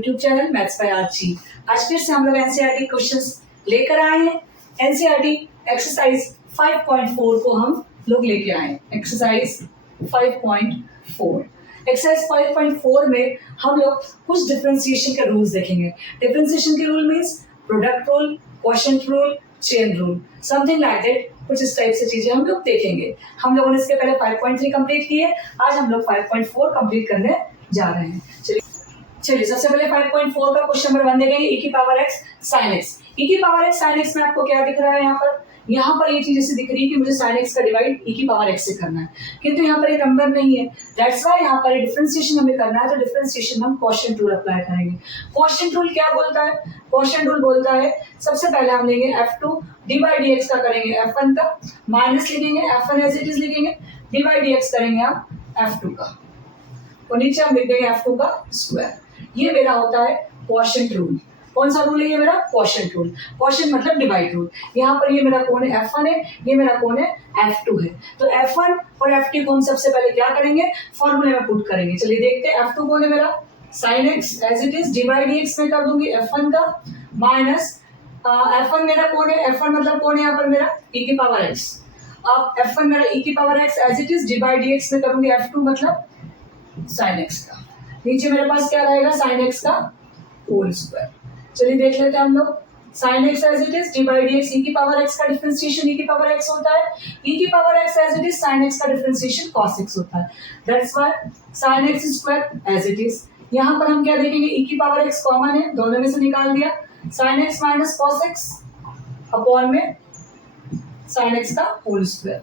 YouTube channel maths by Archie. आज फिर से हम लोग एनसीईआरटी क्वेश्चंस लेकर आए हैं। एनसीईआरटी एक्सरसाइज 5.4 को हम लोग लेके आए। एक्सरसाइज 5.4 एक्सरसाइज 5.4 में हम लोग कुछ डिफरेंशिएशन के रूल्स देखेंगे। डिफरेंशिएशन के rule means product rule, quotient rule, chain rule, something like that. कुछ इस टाइप से चीजें हम लोग देखेंगे। हम लोगों ने इसके पहले 5.3 कंप्लीट किए, आज हम लोग 5.4 कंप्लीट करने जा रहे हैं। चलिए सबसे पहले 5.4 का क्वेश्चन नंबर 1 देखेंगे। e की power x sin x। e की पावर x sin x में आपको क्या दिख रहा है? यहाँ पर ये चीज ऐसी दिख रही है कि मुझे sin x का डिवाइड e की पावर x से करना है, किंतु यहाँ पर ये नंबर नहीं है। दैट्स व्हाई यहाँ पर डिफरेंशिएशन हमें करना है, तो डिफरेंशिएशन हम क्वोशिएंट रूल अप्लाई करेंगे। क्वोशिएंट रूल क्या बोलता है? क्वोशिएंट रूल बोलता है सबसे पहले हम लेंगे f2 D by d x का करेंगे f1 का, माइनस लिखेंगे f1 एज इट इज लिखेंगे, डी बाई डी एक्स करेंगे आप f2 का, और नीचे हम लिख देंगे f2 का स्क्वायर। ये मेरा होता है क्वोशिएंट रूल। कौन सा रूल है ये मेरा? Quotient rule. क्वोशिएंट मतलब डिवाइड रूल। यहाँ पर ये मेरा कौन है? f1 है, ये मेरा कौन है? f2 है। तो f1 और f2 को हम सबसे पहले क्या करेंगे? फॉर्मूले में पुट करेंगे। चलिए देखते हैं f2 कौन है मेरा? sin x as it is divide dx में कर दूंगी f1 का, माइनस f1 मेरा कौन है? f1 मतलब कौन है यहाँ पर मेरा? e की पावर x। अब f1 मेरा e की power x as it is divide dx में करूंगी f2 मतलब sin x का। नीचे मेरे पास क्या रहेगा? sin x का होल स्क्वायर। चलिए देख लेते हैं हम लोग। sin x as it is divide dx, e की पावर x का डिफरेंशिएशन e की पावर x होता है, e की power x as it is sin x का डिफरेंशिएशन cos x होता है। That's why sin x square as it is. यहाँ पर हम क्या देखेंगे? e की पावर x कॉमन है, दोनों में से निकाल दिया, sin x minus cos x upon में sin x का होल स्क्वायर।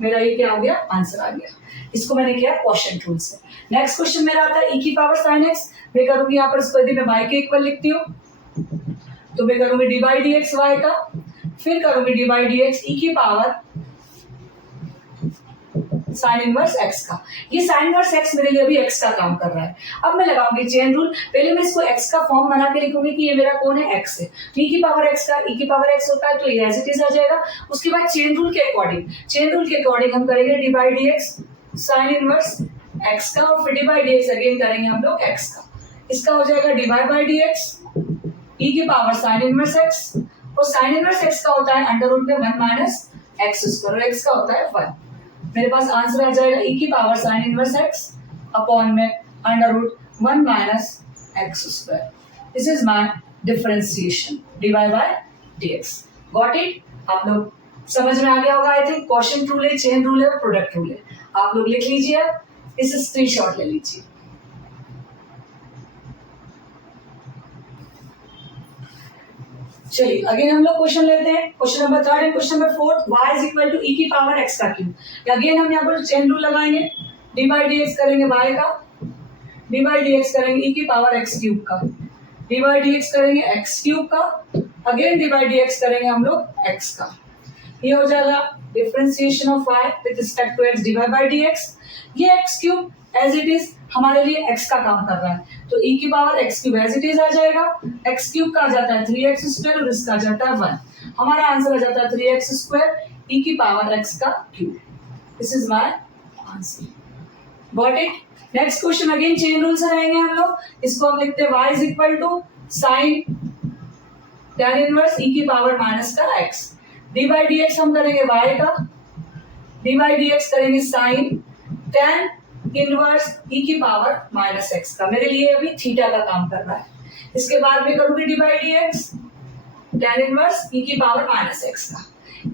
मेरा ये क्या हो गया? आंसर आ गया। इसको मैंने किया क्वोशिएंट रूल से। नेक्स्ट क्वेश्चन मेरा आता है e की पावर sin x। मैं करूंगी यहाँ पर इसको, यदि मैं y के इक्वल लिखती हूँ तो मैं करूंगी d by d x y का, फिर करूंगी d by d x e की पावर साइन इनवर्स x का। ये साइन इनवर्स x मेरे लिए अभी x का काम कर रहा है। अब मैं लगाऊंगी चेन रूल। पहले मैं इसको x का फॉर्म बना के लिखूंगी कि ये मेरा कौन है? x है। तो e की पावर x का e की पावर x होता है, तो ये एज इट इज आ जाएगा। उसके बाद चेन रूल के अकॉर्डिंग हम करेंगे d by d x sine inverse x का, और फिर d by d x again करेंगे हम लोग x का। इसका हो जाएगा d y by d x e की पावर साइन इनवर्स x, और साइन इनवर्स x का होता है अंडर रूट में 1 माइनस एक्स स्क्वायर, और x का होता है 1। मेरे पास आंसर आ जाएगा e की power sine inverse x upon में under root 1 minus x square. This is my differentiation dy by dx। Got it? आप लोग समझ में आ गया होगा आई थिंक। क्वोशिएंट रूल है, चेन रूल है, प्रोडक्ट रूल है। आप लोग लिख लीजिए, इसे स्क्रीनशॉट ले लीजिए। चलिए अगेन हम लोग क्वेश्चन लेते हैं। Question number 3 and question number 4, y is equal to e की पावर x का क्यूब। अगेन हम यहाँ पर चेन रूल लगाएंगे। डी बाई डी एक्स करेंगे y का, डी बाई डी एक्स करेंगे e की पावर x क्यूब का, डी बाई डी एक्स करेंगे x क्यूब का, again d by d x करेंगे हम लोग x का। ये हो जाएगा differentiation of y with respect to x divide by d x. ये x cube as it is हमारे लिए x का काम कर रहा है, तो e की power x cube as it is आ जाएगा। x क्यूब का आ जाता है 3x स्क्वायर, और इसका आ जाता है 1। हमारा आंसर आ जाता है 3x स्क्वायर e की पावर x का cube. This is my answer. Got it? Next question again chain rule से रहेंगे हम लोग। इसको हम लिखते हैं y is equal to sine tan inverse e की पावर माइनस का x। D by d x हम करेंगे y का, डी बाई डी एक्स करेंगे साइन tan इनवर्स e की पावर माइनस x का। मेरे लिए अभी थीटा का काम कर रहा है। इसके बाद में करूंगी d by d x tan inverse e की पावर माइनस x का।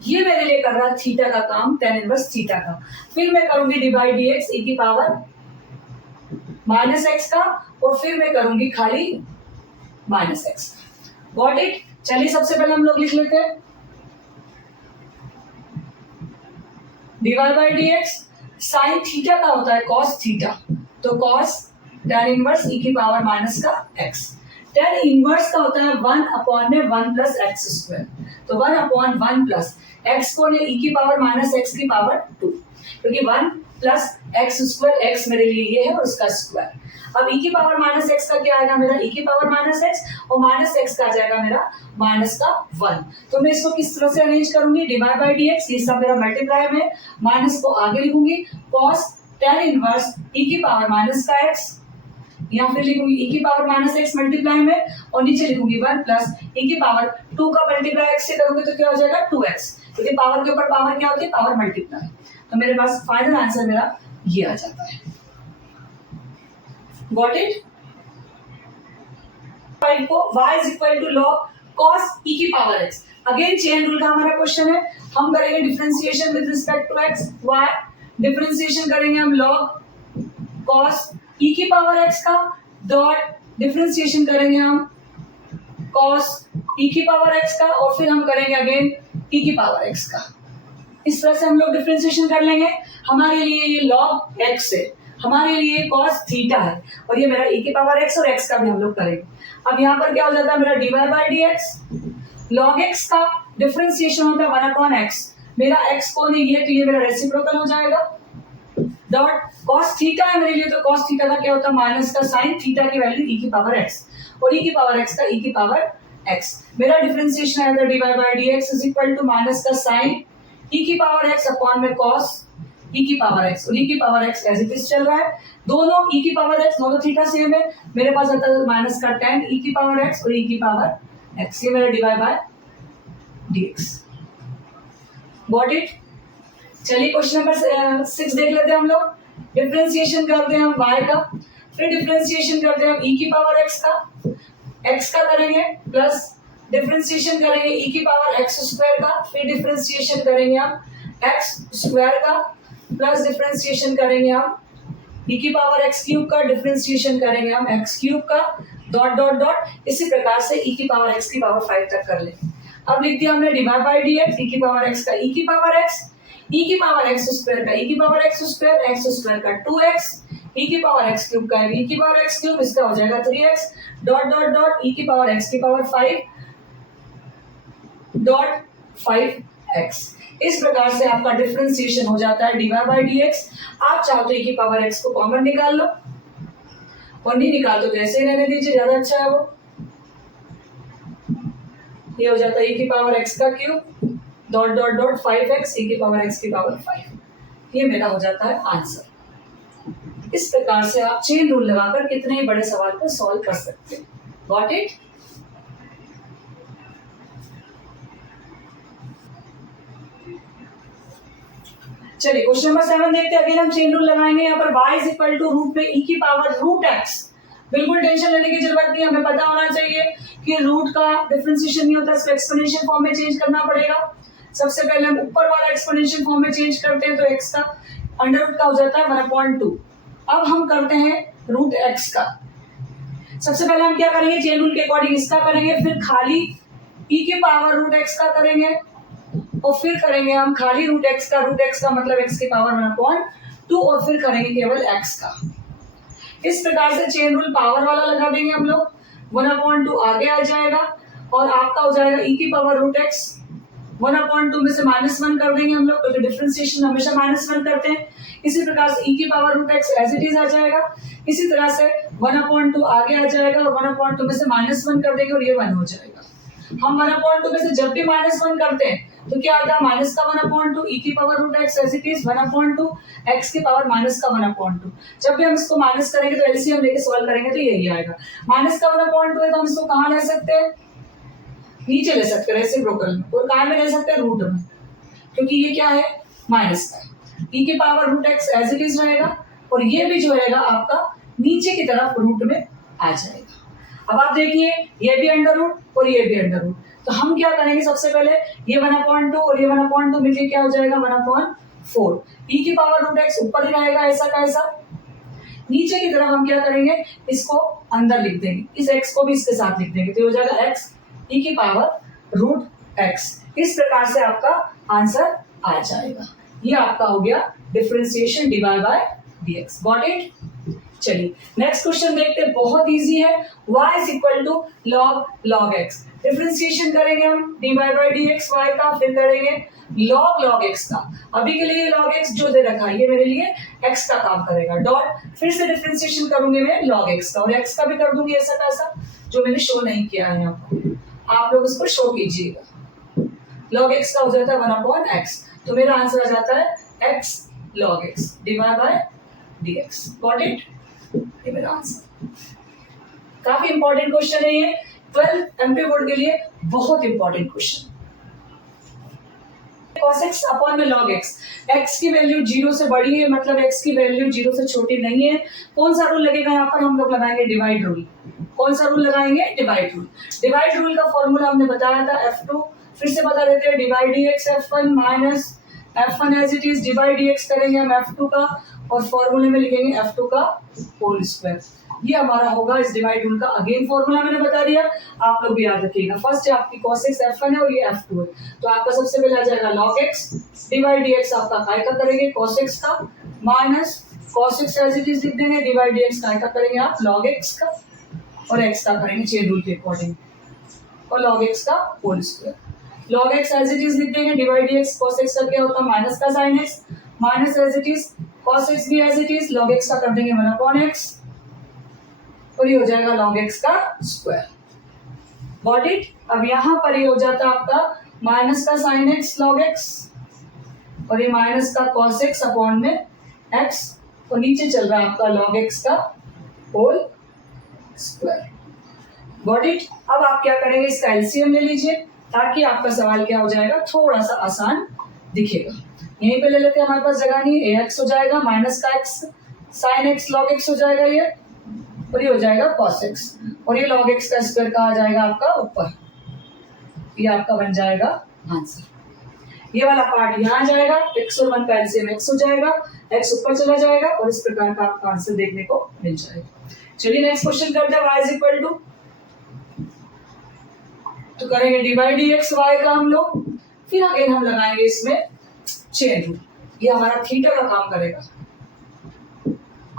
ये मेरे लिए कर रहा है थीटा का काम, tan इनवर्स थीटा का। फिर मैं करूंगी d by d x e की पावर माइनस x का, और फिर मैं करूंगी खाली माइनस x का। Got it? चलिए सबसे पहले हम लोग लिख लेते हैं d y by d x sine theta का होता है कॉस थीटा, तो कॉस tan इनवर्स e की पावर माइनस का x। tan इनवर्स का होता है 1 अपॉन में 1 प्लस एक्स स्क्वायर, तो 1 अपॉन 1 प्लस x को ने e की पावर माइनस x की पावर 2, क्योंकि 1 प्लस एक्स स्क्वायर x मेरे लिए ये है और उसका स्क्वायर। अब e की पावर माइनस x का क्या आएगा? मेरा e की पावर माइनस x, और माइनस x का आ जाएगा मेरा माइनस का 1। तो मैं इसको किस तरह से अरेंज करूंगी? डिवाइड बाई डी एक्स, ये सब मेरा मल्टीप्लाई में, माइनस को आगे लिखूंगी, कॉस tan इनवर्स e की पावर माइनस का x यहाँ फिर लिखूंगी e की पावर माइनस एक्स मल्टीप्लाई में, और नीचे लिखूंगी 1 प्लस e की पावर 2 का मल्टीप्लाई x से करूंगी तो क्या हो जाएगा 2x, क्योंकि पावर के ऊपर पावर क्या होती है, पावर मल्टीप्लाई। तो मेरे पास फाइनल आंसर मेरा ये आ जाता है। Got it? को y is equal to log cos e की power x, again chain rule का हमारा क्वेश्चन है। हम करेंगे differentiation with respect to x, y differentiation करेंगे हम log cos e की पावर x का, डॉट डिफरेंशिएशन करेंगे हम cos e की पावर x का, और फिर हम करेंगे अगेन e की पावर x का। इस तरह से हम लोग डिफरेंशिएशन कर लेंगे। हमारे लिए ये log x है, हमारे लिए cos थीटा है, और ये मेरा e की पावर x और x का भी हम लोग करेंगे। अब यहाँ पर क्या हो जाता है मेरा dy by dx, log x का डिफरेंशिएशन होता है 1 अपॉन x, मेरा x कौन है ये, तो ये मेरा रेसिप्रोकल हो जाएगा, डॉट cos थीटा है मेरे लिए, तो cos थीटा का क्या होता है माइनस का साइन थीटा की वैल्यू e की पावर x, और e की पावर x का e की पावर x। मेरा डिफरेंशिएशन आएगा dy by dx is equal to minus का साइन e की पावर x अपॉन में cos e की पावर x, और e की power x as it is चल रहा है, दोनों e की पावर x दोनों थीटा सेम है, मेरे पास आता है माइनस का tan e की पावर x और e की पावर x, ये मेरा dy by dx। Got it? चलिए क्वेश्चन नंबर 6 देख लेते हैं हम लोग। डिफरेंशिएशन करते हैं हम y का, फिर डिफरेंशिएशन करते हैं हम e की पावर x का करेंगे, प्लस डिफरेंशिएशन करेंगे e की पावर x स्क्वायर का, फिर डिफरेंशिएशन करेंगे हम x स्क्वायर का, प्लस डिफरेंशिएशन करेंगे हम e की पावर x क्यूब का, डिफरेंशिएशन करेंगे हम x क्यूब का, डॉट डॉट डॉट, इसी प्रकार से e की पावर x की पावर 5 तक कर लेंगे। अब लिख दिया हमने डिवाइड बाई dx, e की पावर x का e की पावर x, e की पावर x स्क्वायर का e की पावर x स्क्वायर का 2x, e की पावर x क्यूब का e की पावर x क्यूब, इसका हो जाएगा 3x, dot dot dot e की पावर x की पावर 5 डॉट 5x। इस प्रकार से आपका डिफरेंशिएशन हो जाता है dy बाई dx। आप चाहो तो e की पावर x को कॉमन निकाल लो, और नहीं निकाल तो ऐसे ही रहने दीजिए, ज्यादा अच्छा है वो। ये हो जाता है e की पावर x का cube dot dot dot 5x, e की पावर x की पावर 5, ये मेरा हो जाता है आंसर। इस प्रकार से आप चेन रूल लगाकर कितने ही बड़े सवाल को सॉल्व कर सकते हैं। Got it? चलिए क्वेश्चन नंबर 7 देखते हैं। अगेन हम चेन रूल लगाएंगे। यहाँ पर y is equal to root पे e की पावर रूट x, बिल्कुल टेंशन लेने की जरूरत नहीं, हमें पता होना चाहिए कि रूट का डिफरेंशिएशन नहीं होता, इसको एक्सपोनेंशियल फॉर्म में चेंज करना पड़ेगा। सबसे पहले हम ऊपर वाला एक्सपोनेंशियल फॉर्म में चेंज करते हैं, तो x का अंडर रूट का हो जाता है 1/2। अब हम करते हैं रूट x का। सबसे पहले हम क्या करेंगे, चेन रूल के अकॉर्डिंग इसका करेंगे, फिर खाली e की पावर रूट x का करेंगे, और फिर करेंगे हम खाली रूट x का मतलब x की पावर 1/2, और फिर करेंगे केवल x का। इस प्रकार से चेन रूल पावर वाला लगा देंगे हम लोग, 1/2 आगे आ जाएगा, और आपका हो जाएगा e की पावर रूट x, 1/2 में से -1 कर देंगे हम लोग, क्योंकि डिफरेंशिएशन हमेशा -1 करते हैं। इसी प्रकार से e की power root x as it is आ जाएगा। इसी तरह से 1/2 आगे आ जाएगा, और 1/2 में से -1 कर देंगे, और ये 1 हो जाएगा। हम 1/2 में से जब भी -1 करते हैं तो क्या आता है, माइनस का 1/2, e की power root x as it is 1/2, x की पावर माइनस का 1/2। जब भी हम इसको माइनस करेंगे तो एलसीएम लेके सॉल्व करेंगे तो यही आएगा। माइनस का 1/2 है तो हम इसको कहाँ ले सकते हैं, नीचे ले सकते हैं रेसिप्रोकल में, और कहाँ में ले सकते हैं, रूट में, क्योंकि ये क्या है माइनस का। e की power root x as it is रहेगा, और ये भी जो रहेगा आपका नीचे की तरफ रूट में आ जाएगा। अब आप देखिए, ये भी अंडर रूट और ये भी अंडर रूट, तो हम क्या करेंगे, सबसे पहले ये 1/2 और ये 1/2 मिलके क्या हो जाएगा 1/4। e की पावर रूट x ऊपर ही रहेगा ऐसा का ऐसा, नीचे की तरफ हम क्या करेंगे, इसको अंदर लिख देंगे, इस x को भी इसके साथ लिख देंगे, तो हो जाएगा x e की पावर रूट x। इस प्रकार से आपका आंसर आ जाएगा। ये आपका हो गया differentiation dy by dx। Got it? चलिए नेक्स्ट क्वेश्चन देखते हैं, बहुत इजी है। y is equal to log x, differentiation करेंगे हम dy बाय dx y का, फिर करेंगे log x का। अभी के लिए log x जो दे रखा है ये मेरे लिए x का काम करेगा, डॉट फिर से डिफरेंशिएशन करूंगी मैं log x का, और x का भी कर दूंगी ऐसा कैसा, जो मैंने शो नहीं किया है यहाँ पर, आप लोग इसको शो कीजिएगा। log x का हो जाता है 1/x, तो मेरा आंसर आ जाता है x log x dy by dx। Got it? ये मेरा आंसर। काफी इंपॉर्टेंट क्वेश्चन है ये, 12 एमपी बोर्ड के लिए बहुत important question. cos x upon में log x, x की वैल्यू 0 से बड़ी है, मतलब x की वैल्यू 0 से छोटी नहीं है। कौन सा रूल लगेगा यहाँ पर? हम लोग लगाएंगे डिवाइड रूल। कौन सा रूल लगाएंगे? Divide rule. डिवाइड रूल का फॉर्मूला हमने बताया था f2, फिर से बता देते हैं, divide dx f1 minus f1 as it is, divide dx करेंगे हम f2 का और फॉर्मूले में लिखेंगे f2 का होल स्क्वायर। ये हमारा होगा इस डिवाइड रूल का। अगेन फॉर्मूला मैंने बता दिया, आप लोग भी याद रखिएगा। फर्स्ट है आपकी cos x f1 है और ये f2 है, तो आपका सबसे पहले आ जाएगा log x, डिवाइड dx आपका काय का करेंगे cos x का, minus cos x as it is लिख देंगे, डिवाइड dx काय का करेंगे आप log x का, और x का करेंगे चेन रूल के अकॉर्डिंग, और log x का whole square. log x as it is लिख देंगे, डिवाइड dx cos x का क्या होता है? माइनस का sin x, minus as it is cos x भी as it is, log x का कर देंगे 1/x, और ये हो जाएगा log x का स्क्वायर। Got it? अब यहाँ पर ये हो जाता है आपका माइनस का sin x log x, और ये माइनस का cos x अपॉन में x, और नीचे चल रहा है आपका log x का होल स्क्वायर। Got it? अब आप क्या करेंगे, इसका एलसीएम ले लीजिए ताकि आपका सवाल क्या हो जाएगा, थोड़ा सा आसान दिखेगा। यहीं पे ले लेते हैं, हमारे पास जगह नहीं है, ax हो जाएगा माइनस का x sin x log x हो जाएगा ये, और ये हो जाएगा cos x, और ये log x का स्क्वायर कहा जाएगा आपका ऊपर, ये आपका बन जाएगा आंसर। ये वाला पार्ट यहाँ आ जाएगा, x और 1 का एलसीएम x हो जाएगा, x ऊपर चला जाएगा और इस प्रकार का आपका आंसर देखने को मिल जाएगा। चलिए नेक्स्ट क्वेश्चन करते हैं, y इज इक्वल टू, तो करेंगे डिवाइड dx y का हम लोग, फिर अगेन हम लगाएंगे इसमें चेन रूल, ये हमारा थीटा का काम करेगा,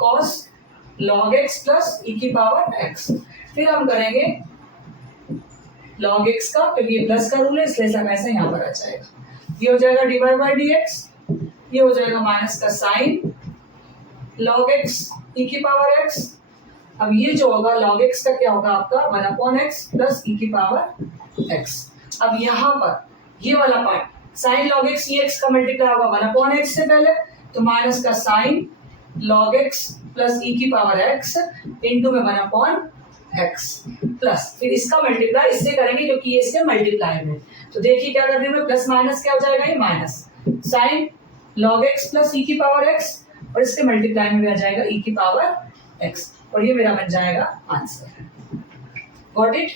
cos log x plus e की पावर x, फिर हम करेंगे log x का, फिर ये प्लस का रूल है इसलिए सब ऐसा यहाँ पर आ जाएगा, ये हो जाएगा डिवाइड बाई dx, ये हो जाएगा माइनस का साइन log x e की पावर x। अब ये जो होगा log x का क्या होगा आपका 1/x प्लस e की पावर x। अब यहाँ पर ये वाला पार्ट साइन log x ये x का मल्टीप्लाई होगा 1/x से पहले, तो माइनस का sine log x plus e की पावर x इंटू में 1/x प्लस फिर इसका मल्टीप्लाई इससे करेंगे क्योंकि ये इसके मल्टीप्लाई में। तो देखिए क्या कर रहे हैं, प्लस माइनस क्या हो जाएगा, ये minus sine log x plus e की पावर x, और इसके मल्टीप्लाई में भी आ जाएगा e की पावर x, और ये मेरा बन जाएगा आंसर। Got it?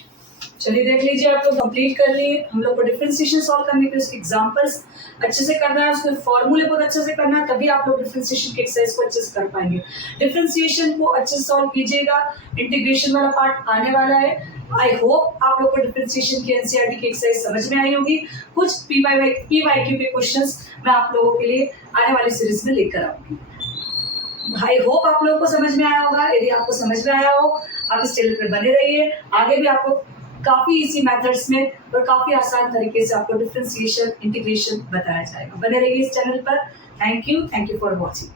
चलिए देख लीजिए, आप लोग कंप्लीट कर लिए। हम लोग को डिफरेंशिएशन सॉल्व करने के उसके एग्जांपल्स अच्छे से करना है, उसके फॉर्मूले बहुत अच्छे से करना है, तभी आप लोग डिफरेंशिएशन के एक्सरसाइज को अच्छे से कर पाएंगे। डिफरेंशिएशन को अच्छे से सॉल्व कीजिएगा, इंटीग्रेशन वाला पार्ट आने वाला है। आई होप आप लोग को डिफरेंशिएशन की एनसीईआरटी की एक्सरसाइज समझ में आई होगी। कुछ पीवाईक्यू के क्वेश्चंस मैं आप लोगों के लिए आने वाली सीरीज में लेकर आऊंगी। आई होप आप लोगों को समझ में आया होगा। यदि आपको समझ में आया हो, आप इस चैनल पर बने रहिए। आगे भी आपको काफी इजी मेथड्स में और काफी आसान तरीके से आपको डिफरेंशिएशन इंटीग्रेशन बताया जाएगा। बने रहिए इस चैनल पर। Thank you for watching.